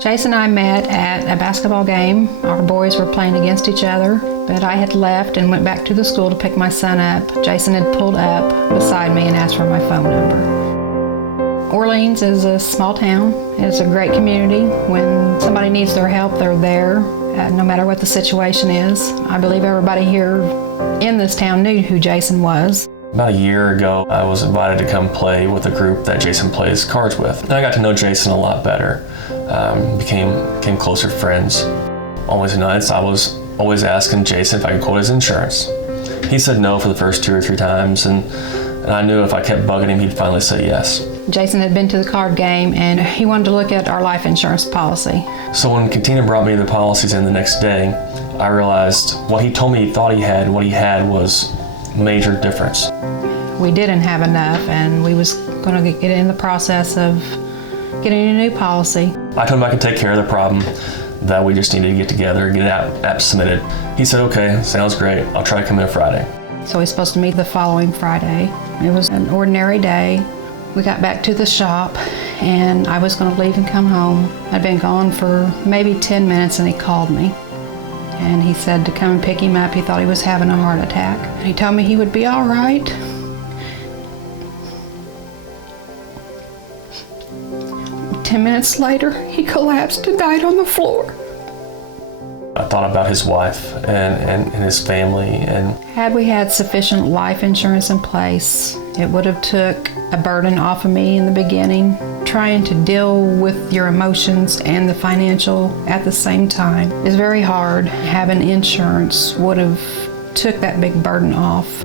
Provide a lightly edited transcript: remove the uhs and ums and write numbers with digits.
Jason and I met at a basketball game. Our boys were playing against each other, but I had left and went back to the school to pick my son up. Jason had pulled up beside me and asked for my phone number. Orleans is a small town. It's a great community. When somebody needs their help, they're there, no matter what the situation is. I believe everybody here in this town knew who Jason was. About a year ago, I was invited to come play with a group that Jason plays cards with. And I got to know Jason a lot better. Became closer friends. Always nights, I was always asking Jason if I could quote his insurance. He said no for the first 2 or 3 times, and I knew if I kept bugging him, he'd finally say yes. Jason had been to the card game, and he wanted to look at our life insurance policy. So when Catina brought me the policies in the next day, I realized what he told me he thought he had and what he had was major difference. We didn't have enough, and we was going to get in the process of getting a new policy. I told him I could take care of the problem, that we just needed to get together and get app submitted. He said, okay, sounds great. I'll try to come in Friday. So we were supposed to meet the following Friday. It was an ordinary day. We got back to the shop, and I was going to leave and come home. I'd been gone for maybe 10 minutes, and he called me. And he said to come and pick him up. He thought he was having a heart attack. And he told me he would be all right. 10 minutes later, he collapsed and died on the floor. I thought about his wife and his family. And had we had sufficient life insurance in place, it would have took a burden off of me in the beginning. Trying to deal with your emotions and the financial at the same time is very hard. Having insurance would have took that big burden off.